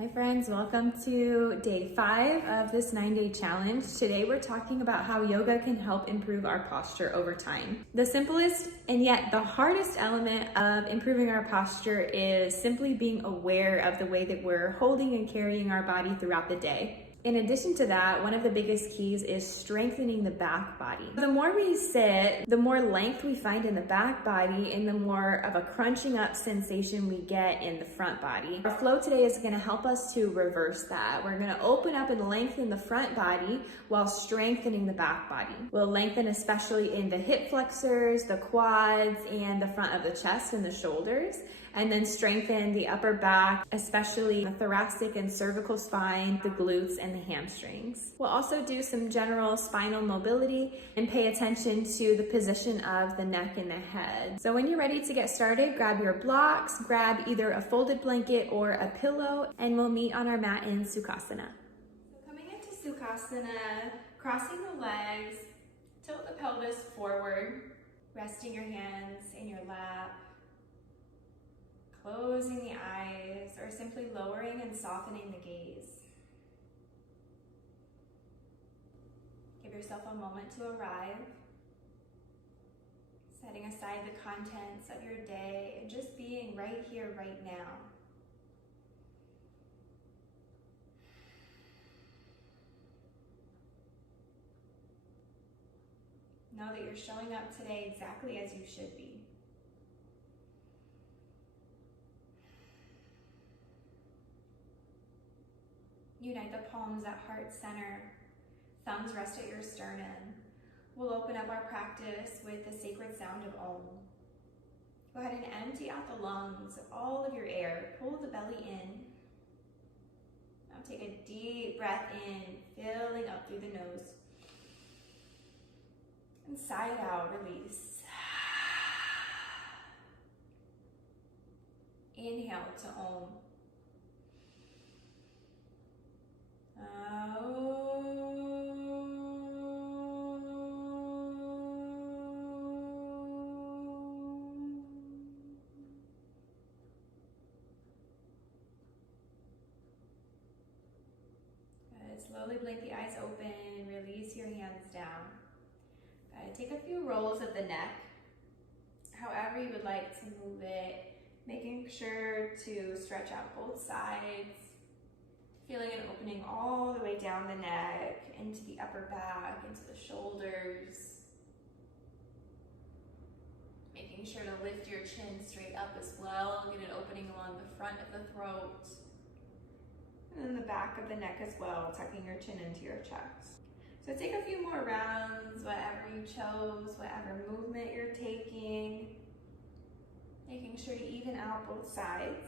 Hi friends, welcome to day 5 of this 9-day challenge. Today we're talking about how yoga can help improve our posture over time. The simplest and yet the hardest element of improving our posture is simply being aware of the way that we're holding and carrying our body throughout the day. In addition to that, one of the biggest keys is strengthening the back body. The more we sit, the more length we find in the back body and the more of a crunching up sensation we get in the front body. Our flow today is going to help us to reverse that. We're going to open up and lengthen the front body while strengthening the back body. We'll lengthen especially in the hip flexors, the quads, and the front of the chest and the shoulders, and then strengthen the upper back, especially the thoracic and cervical spine, the glutes, and the hamstrings. We'll also do some general spinal mobility and pay attention to the position of the neck and the head. So when you're ready to get started, grab your blocks, grab either a folded blanket or a pillow, and we'll meet on our mat in Sukhasana. So coming into Sukhasana, crossing the legs, tilt the pelvis forward, resting your hands in your lap, closing the eyes, or simply lowering and softening the gaze. Give yourself a moment to arrive, setting aside the contents of your day and just being right here, right now. Know that you're showing up today exactly as you should be. Unite the palms at heart center. Thumbs rest at your sternum. We'll open up our practice with the sacred sound of Om. Go ahead and empty out the lungs, all of your air. Pull the belly in. Now take a deep breath in, filling up through the nose. And sigh it out, release. Inhale to Om. Slowly blink the eyes open, release your hands down. Take a few rolls of the neck, however you would like to move it, making sure to stretch out both sides, feeling an opening all the way down the neck, into the upper back, into the shoulders. Making sure to lift your chin straight up as well, get an opening along the front of the throat. And then the back of the neck as well, tucking your chin into your chest. So take a few more rounds, whatever you chose, whatever movement you're taking. Making sure to even out both sides.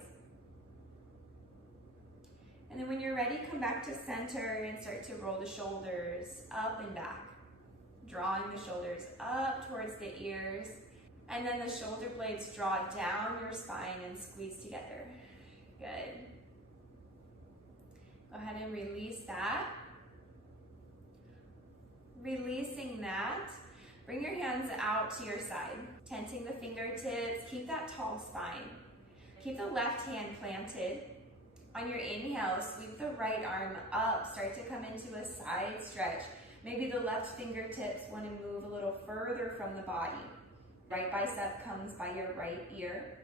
And then when you're ready, come back to center and start to roll the shoulders up and back. Drawing the shoulders up towards the ears. And then the shoulder blades draw down your spine and squeeze together. Good. Go ahead and release that. Releasing that, bring your hands out to your side. Tenting the fingertips, keep that tall spine. Keep the left hand planted. On your inhale, sweep the right arm up. Start to come into a side stretch. Maybe the left fingertips want to move a little further from the body. Right bicep comes by your right ear.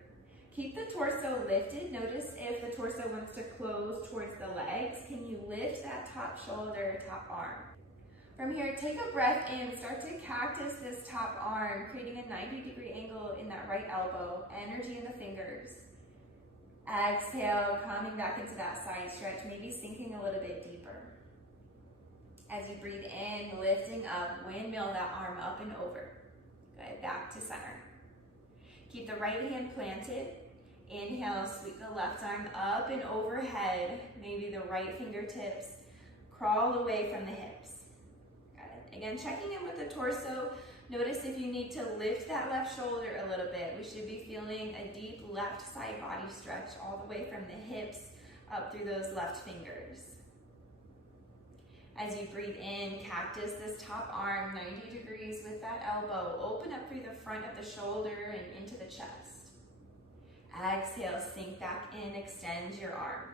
Keep the torso lifted. Notice if the torso wants to close towards the legs. Can you lift that top shoulder, top arm? From here, take a breath in. Start to cactus this top arm, creating a 90-degree angle in that right elbow. Energy in the fingers. Exhale, coming back into that side stretch, maybe sinking a little bit deeper. As you breathe in, lifting up, windmill that arm up and over. Good, back to center. Keep the right hand planted. Inhale, sweep the left arm up and overhead. Maybe the right fingertips crawl away from the hips. Got it. Again, checking in with the torso. Notice if you need to lift that left shoulder a little bit. We should be feeling a deep left side body stretch all the way from the hips up through those left fingers. As you breathe in, cactus this top arm 90 degrees with that elbow. Open up through the front of the shoulder and into the chest. Exhale, sink back in, extend your arm.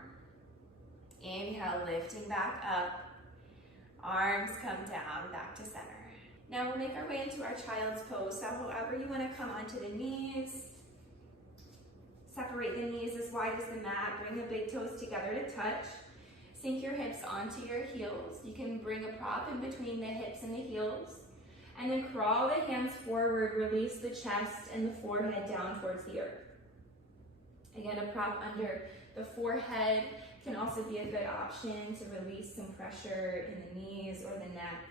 Inhale, lifting back up. Arms come down, back to center. Now we'll make our way into our child's pose. So however you want to come onto the knees, separate the knees as wide as the mat, bring the big toes together to touch. Sink your hips onto your heels. You can bring a prop in between the hips and the heels. And then crawl the hands forward, release the chest and the forehead down towards the earth. Again, a prop under the forehead can also be a good option to release some pressure in the knees or the neck.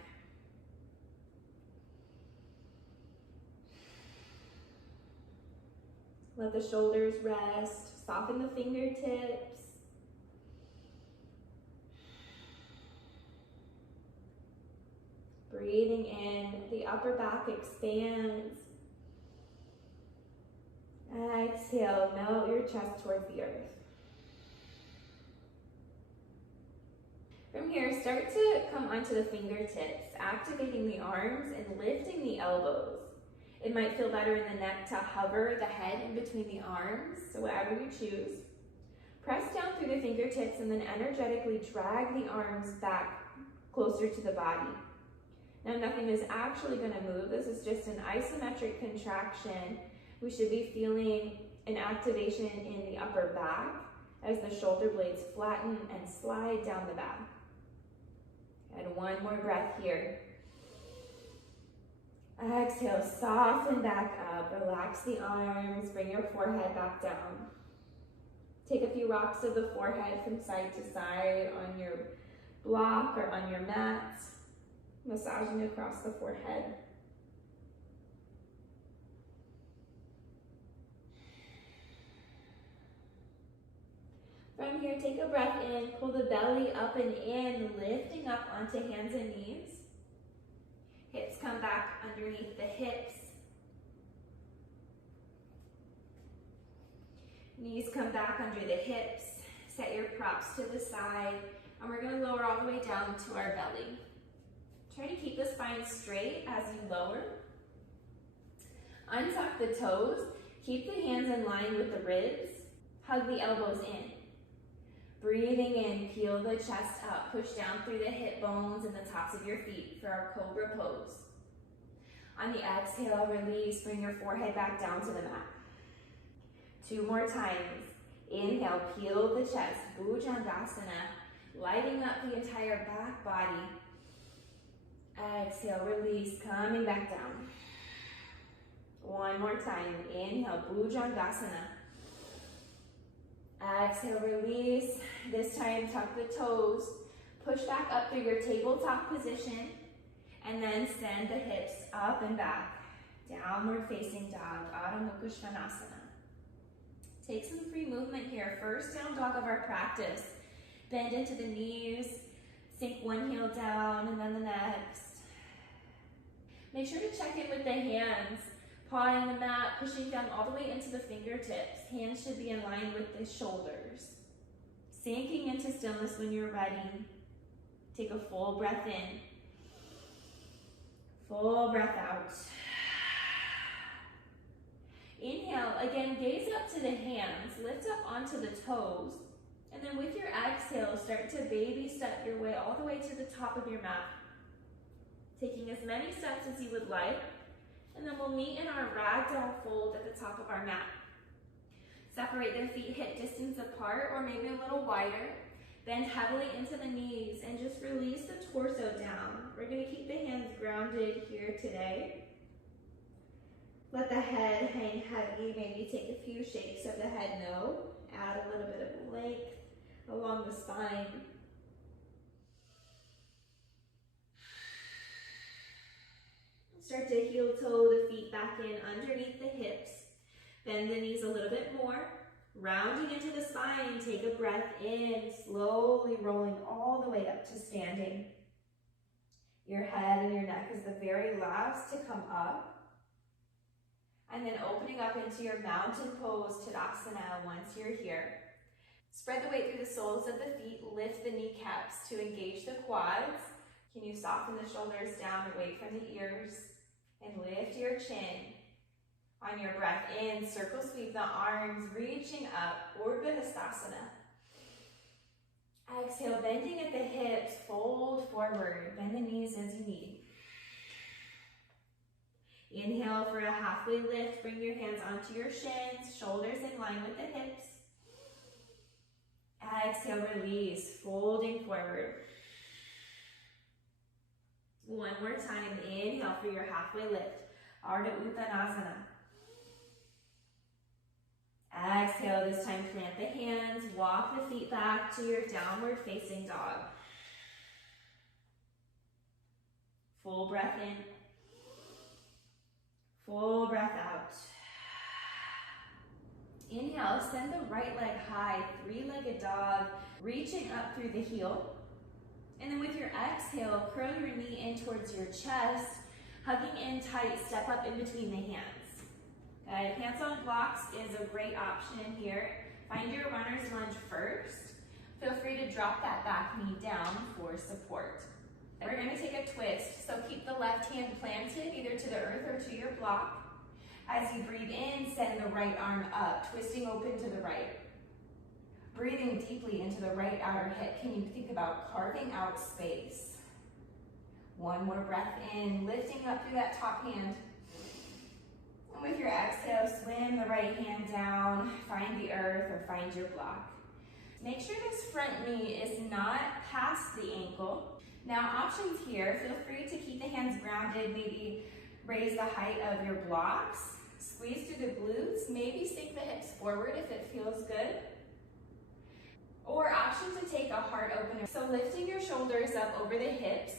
Let the shoulders rest, soften the fingertips. Breathing in, the upper back expands. Exhale, melt your chest towards the earth. From here, start to come onto the fingertips, activating the arms and lifting the elbows. It might feel better in the neck to hover the head in between the arms, so whatever you choose. Press down through the fingertips and then energetically drag the arms back closer to the body. Now nothing is actually going to move. This is just an isometric contraction. We should be feeling an activation in the upper back as the shoulder blades flatten and slide down the back. And one more breath here. Exhale, soften back up, relax the arms, bring your forehead back down. Take a few rocks of the forehead from side to side on your block or on your mat, massaging across the forehead. From here, take a breath in, pull the belly up and in, lifting up onto hands and knees. Hips come back underneath the hips. Knees come back under the hips. Set your props to the side, and we're going to lower all the way down to our belly. Try to keep the spine straight as you lower. Untuck the toes. Keep the hands in line with the ribs. Hug the elbows in. Breathing in, peel the chest up. Push down through the hip bones and the tops of your feet for our cobra pose. On the exhale, release. Bring your forehead back down to the mat. 2 more times. Inhale, peel the chest. Bhujangasana. Lighting up the entire back body. Exhale, release. Coming back down. 1 more time. Inhale, Bhujangasana. Exhale, release. This time, tuck the toes. Push back up through your tabletop position. And then send the hips up and back. Downward facing dog, Adho Mukha Svanasana. Take some free movement here. First down dog of our practice. Bend into the knees. Sink one heel down and then the next. Make sure to check in with the hands. Pawing the mat, pushing down all the way into the fingertips. Hands should be in line with the shoulders. Sinking into stillness when you're ready. Take a full breath in. Full breath out. Inhale, again, gaze up to the hands. Lift up onto the toes. And then with your exhale, start to baby step your way all the way to the top of your mat. Taking as many steps as you would like. And then we'll meet in our ragdoll fold at the top of our mat. Separate the feet hip distance apart or maybe a little wider. Bend heavily into the knees and just release the torso down. We're going to keep the hands grounded here today. Let the head hang heavy. Maybe take a few shakes of the head no. Add a little bit of length along the spine. Start to heel toe the feet back in underneath the hips. Bend the knees a little bit more. Rounding into the spine, take a breath in, slowly rolling all the way up to standing. Your head and your neck is the very last to come up. And then opening up into your mountain pose, Tadasana, once you're here. Spread the weight through the soles of the feet, lift the kneecaps to engage the quads. Can you soften the shoulders down, away from the ears, and lift your chin. On your breath in, circle sweep the arms, reaching up, Urdhva Hastasana. Exhale, bending at the hips, fold forward. Bend the knees as you need. Inhale for a halfway lift. Bring your hands onto your shins, shoulders in line with the hips. Exhale, release, folding forward. One more time. Inhale for your halfway lift. Ardha Uttanasana. Exhale, this time plant the hands, walk the feet back to your downward facing dog. Full breath in. Full breath out. Inhale, send the right leg high, three-legged dog, reaching up through the heel. And then with your exhale, curl your knee in towards your chest, hugging in tight, step up in between the hands. Good. Hands on blocks is a great option here. Find your runner's lunge first. Feel free to drop that back knee down for support. We're going to take a twist, so keep the left hand planted either to the earth or to your block. As you breathe in, send the right arm up, twisting open to the right. Breathing deeply into the right outer hip. Can you think about carving out space? One more breath in, lifting up through that top hand. And with your exhale, swim the right hand down, find the earth or find your block. Make sure this front knee is not past the ankle. Now options here, feel free to keep the hands grounded, maybe raise the height of your blocks, squeeze through the glutes, maybe sink the hips forward if it feels good. Or option to take a heart opener. So lifting your shoulders up over the hips.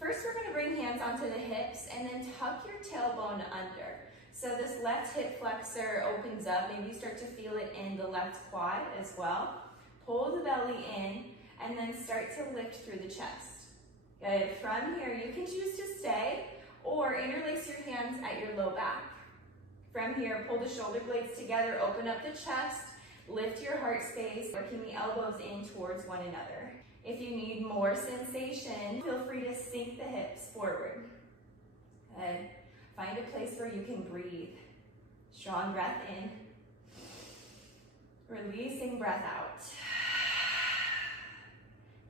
First we're gonna bring hands onto the hips and then tuck your tailbone under. So this left hip flexor opens up, maybe you start to feel it in the left quad as well. Pull the belly in and then start to lift through the chest. Good. From here, you can choose to stay or interlace your hands at your low back. From here, pull the shoulder blades together, open up the chest, lift your heart space, working the elbows in towards one another. If you need more sensation, feel free to sink the hips forward. Good. Find a place where you can breathe. Strong breath in. Releasing breath out.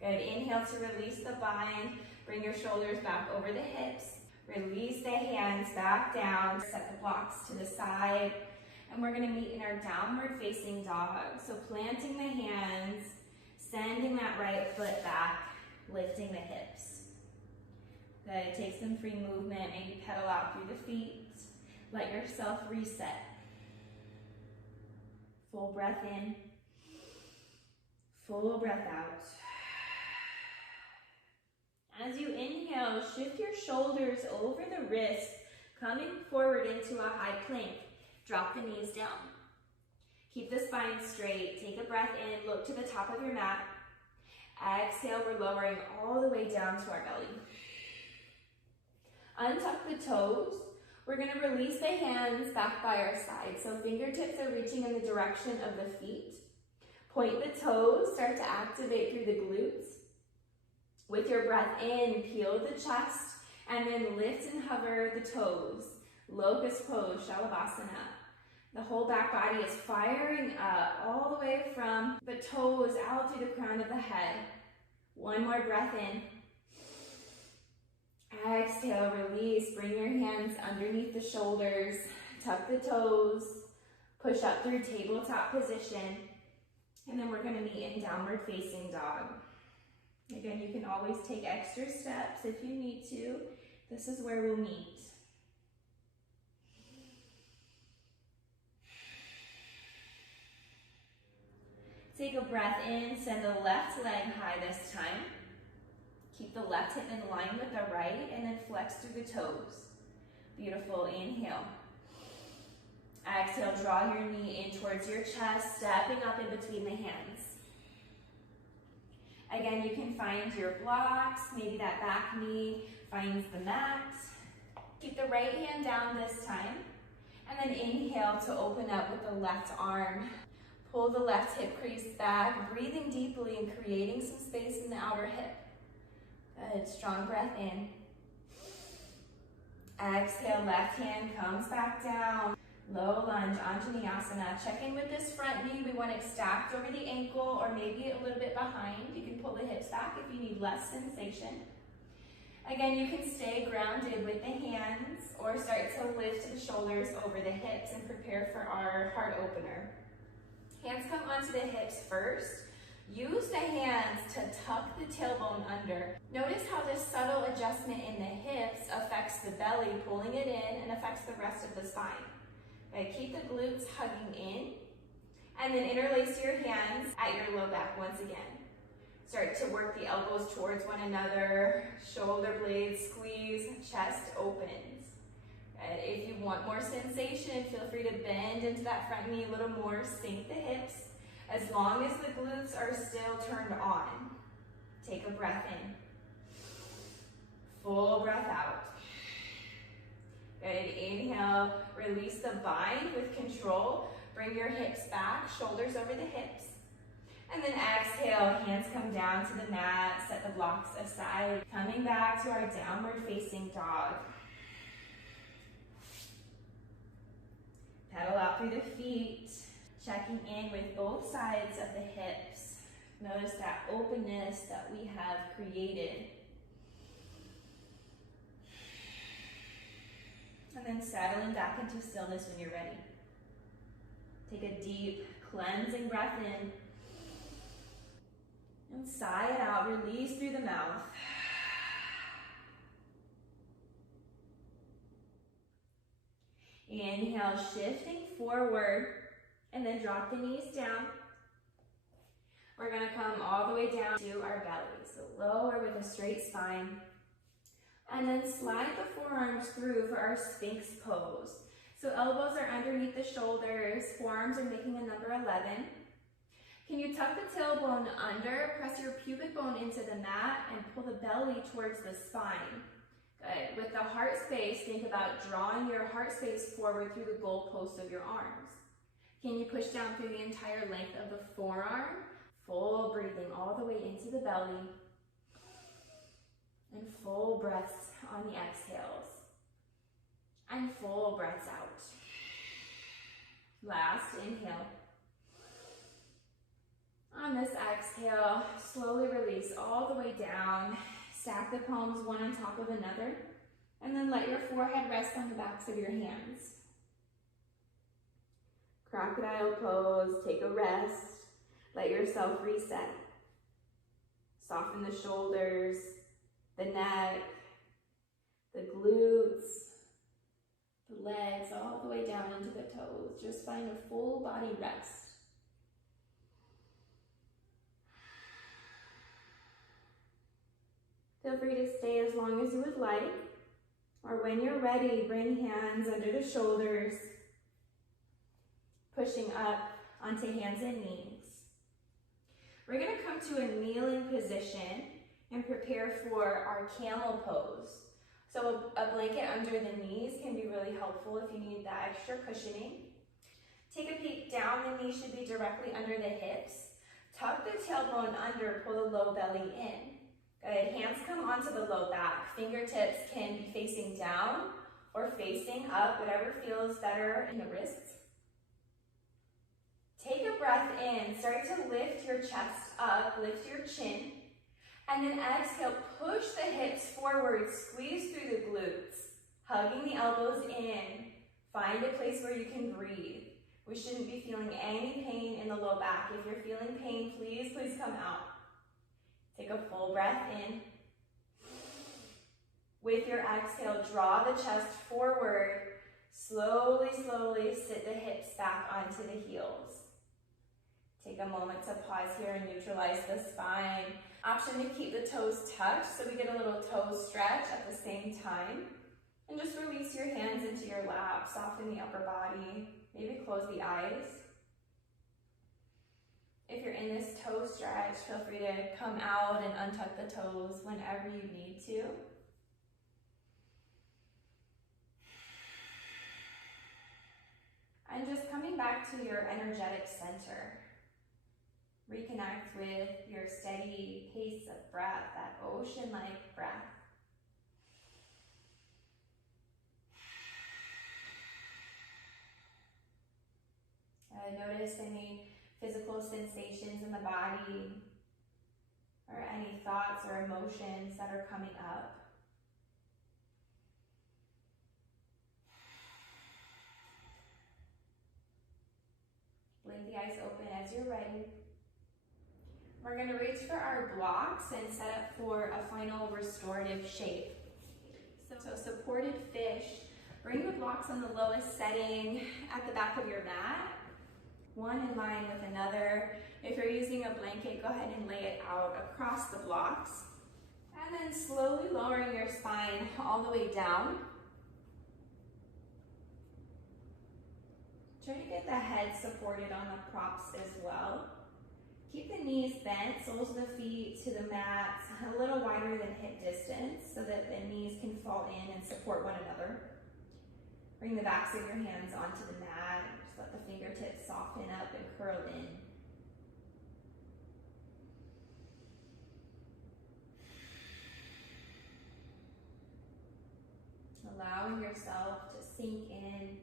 Good. Inhale to release the bind. Bring your shoulders back over the hips. Release the hands back down. Set the blocks to the side. And we're going to meet in our downward facing dog. So planting the hands, sending that right foot back, lifting the hips. Good. Take some free movement. Maybe pedal out through the feet. Let yourself reset. Full breath in. Full breath out. As you inhale, shift your shoulders over the wrists, coming forward into a high plank. Drop the knees down. Keep the spine straight. Take a breath in, look to the top of your mat. Exhale, we're lowering all the way down to our belly. Untuck the toes. We're going to release the hands back by our side. So fingertips are reaching in the direction of the feet. Point the toes, start to activate through the glutes. With your breath in, peel the chest, and then lift and hover the toes. Locust pose, Shalabhasana. The whole back body is firing up all the way from the toes out through the crown of the head. One more breath in. Exhale, release. Bring your hands underneath the shoulders. Tuck the toes. Push up through tabletop position. And then we're going to meet in downward facing dog. Again, you can always take extra steps if you need to. This is where we'll meet. Take a breath in, send the left leg high this time. Keep the left hip in line with the right and then flex through the toes. Beautiful, inhale. Exhale, draw your knee in towards your chest, stepping up in between the hands. Again, you can find your blocks, maybe that back knee finds the mat. Keep the right hand down this time, and then inhale to open up with the left arm. Pull the left hip crease back, breathing deeply and creating some space in the outer hip. Good, strong breath in. Exhale, left hand comes back down. Low lunge, Anjaneyasana. Check in with this front knee. We want it stacked over the ankle or maybe a little bit behind. You can pull the back if you need less sensation. Again, you can stay grounded with the hands or start to lift the shoulders over the hips and prepare for our heart opener. Hands come onto the hips first. Use the hands to tuck the tailbone under. Notice how this subtle adjustment in the hips affects the belly, pulling it in, and affects the rest of the spine. Okay, keep the glutes hugging in, and then interlace your hands at your low back once again. Start to work the elbows towards one another, shoulder blades squeeze, chest opens. If you want more sensation, feel free to bend into that front knee a little more, sink the hips, as long as the glutes are still turned on. Take a breath in. Full breath out. Good, inhale, release the bind with control. Bring your hips back, shoulders over the hips. And then exhale, hands come down to the mat, set the blocks aside. Coming back to our downward facing dog. Pedal out through the feet, checking in with both sides of the hips. Notice that openness that we have created. And then settling back into stillness when you're ready. Take a deep cleansing breath in. And sigh it out, release through the mouth. Inhale, shifting forward, and then drop the knees down. We're gonna come all the way down to our belly. So lower with a straight spine. And then slide the forearms through for our Sphinx pose. So elbows are underneath the shoulders, forearms are making a number 11. Can you tuck the tailbone under, press your pubic bone into the mat, and pull the belly towards the spine. Good. With the heart space, think about drawing your heart space forward through the goalpost of your arms. Can you push down through the entire length of the forearm? Full breathing all the way into the belly. And full breaths on the exhales. And full breaths out. Last inhale. On this exhale, slowly release all the way down. Stack the palms one on top of another. And then let your forehead rest on the backs of your hands. Crocodile pose, take a rest. Let yourself reset. Soften the shoulders, the neck, the glutes, the legs, all the way down into the toes. Just find a full body rest. Feel free to stay as long as you would like, or when you're ready, bring hands under the shoulders, pushing up onto hands and knees. We're gonna come to a kneeling position and prepare for our camel pose. So a blanket under the knees can be really helpful if you need that extra cushioning. Take a peek down, the knees should be directly under the hips. Tuck the tailbone under, pull the low belly in. Good, hands come onto the low back. Fingertips can be facing down or facing up, whatever feels better in the wrists. Take a breath in, start to lift your chest up, lift your chin, and then exhale, push the hips forward, squeeze through the glutes, hugging the elbows in. Find a place where you can breathe. We shouldn't be feeling any pain in the low back. If you're feeling pain, please come out. Take a full breath in. With your exhale, draw the chest forward. Slowly, slowly sit the hips back onto the heels. Take a moment to pause here and neutralize the spine. Option to keep the toes tucked so we get a little toe stretch at the same time. And just release your hands into your lap, soften the upper body, maybe close the eyes. If you're in this toe stretch, feel free to come out and untuck the toes whenever you need to. And just coming back to your energetic center. Reconnect with your steady pace of breath, that ocean-like breath. Notice any physical sensations in the body or any thoughts or emotions that are coming up. Blink the eyes open as you're ready. We're going to reach for our blocks and set up for a final restorative shape. So supported fish. Bring the blocks on the lowest setting at the back of your mat, one in line with another. If you're using a blanket, go ahead and lay it out across the blocks. And then slowly lowering your spine all the way down. Try to get the head supported on the props as well. Keep the knees bent, soles of the feet to the mat, a little wider than hip distance so that the knees can fall in and support one another. Bring the backs of your hands onto the mat. Just let the fingertips soften up and curl in. Allowing yourself to sink in,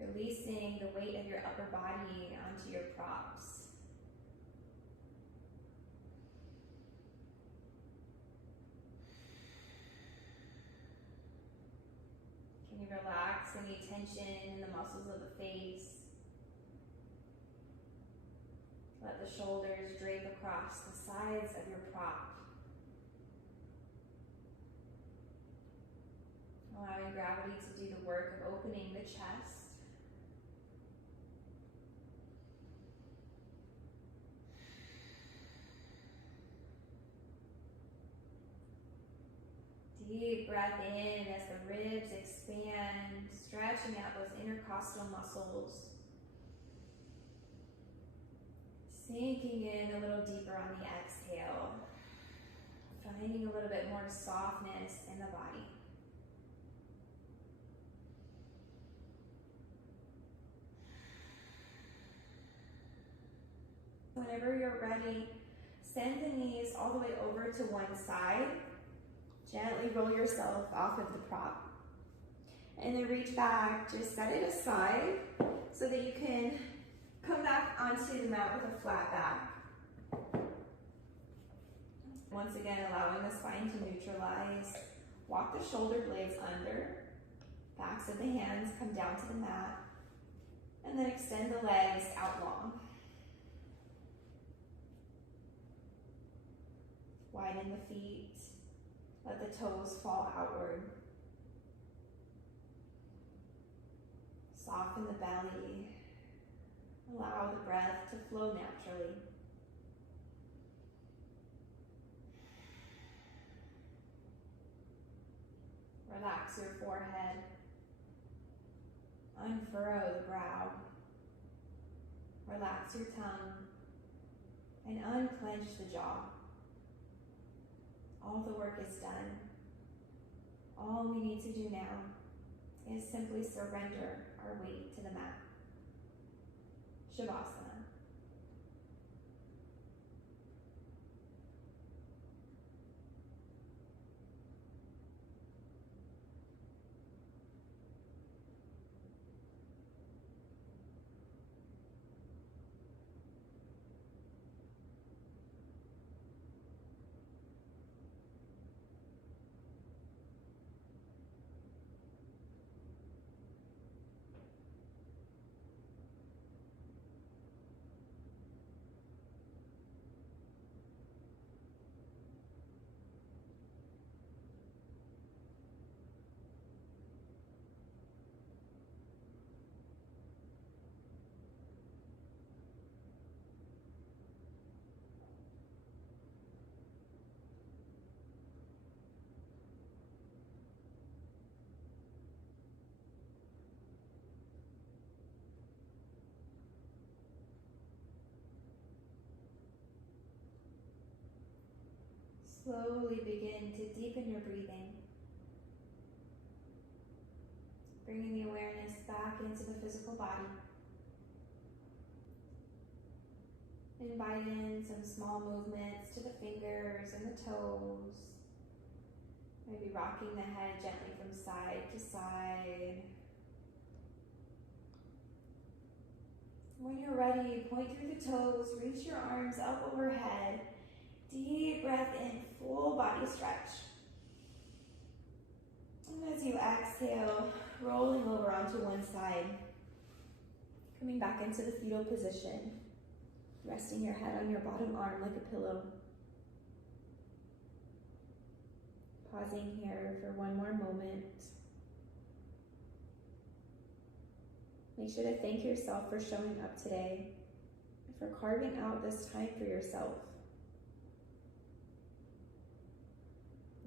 releasing the weight of your upper body onto your props. Can you relax any tension in the muscles of the face? Let the shoulders drape across the sides of your prop. Allowing gravity to do the work of opening the chest. Deep breath in as the ribs expand, stretching out those intercostal muscles. Sinking in a little deeper on the exhale. Finding a little bit more softness in the body. Whenever you're ready, send the knees all the way over to one side. Gently roll yourself off of the prop. And then reach back, just set it aside so that you can come back onto the mat with a flat back. Once again, allowing the spine to neutralize. Walk the shoulder blades under. Backs of the hands come down to the mat. And then extend the legs out long. Widen the feet. Let the toes fall outward. Soften the belly. Allow the breath to flow naturally. Relax your forehead. Unfurrow the brow. Relax your tongue. And unclench the jaw. All the work is done. All we need to do now is simply surrender our weight to the mat. Shavasana. Slowly begin to deepen your breathing. Bringing the awareness back into the physical body. Invite in some small movements to the fingers and the toes. Maybe rocking the head gently from side to side. When you're ready, point through the toes, reach your arms up overhead, Deep breath in, full body stretch. And as you exhale, rolling over onto one side, coming back into the fetal position, resting your head on your bottom arm like a pillow. Pausing here for one more moment. Make sure to thank yourself for showing up today and for carving out this time for yourself.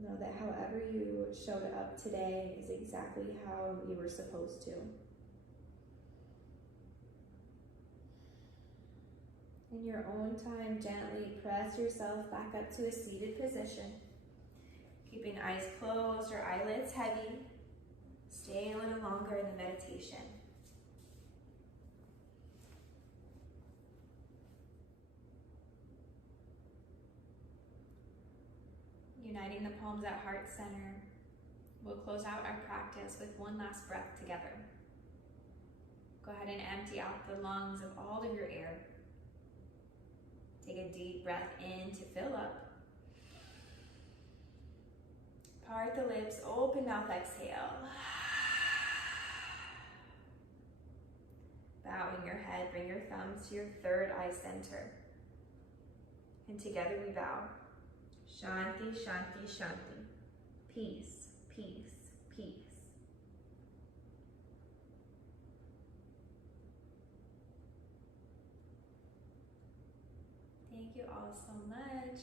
Know that however you showed up today is exactly how you were supposed to. In your own time, gently press yourself back up to a seated position. Keeping eyes closed or eyelids heavy. Stay a little longer in the meditation. Uniting the palms at heart center, we'll close out our practice with one last breath together. Go ahead and empty out the lungs of all of your air. Take a deep breath in to fill up. Part the lips, open mouth, exhale. Bowing your head, bring your thumbs to your third eye center. And together we bow. Shanti, Shanti, Shanti. Peace, peace, peace. Thank you all so much.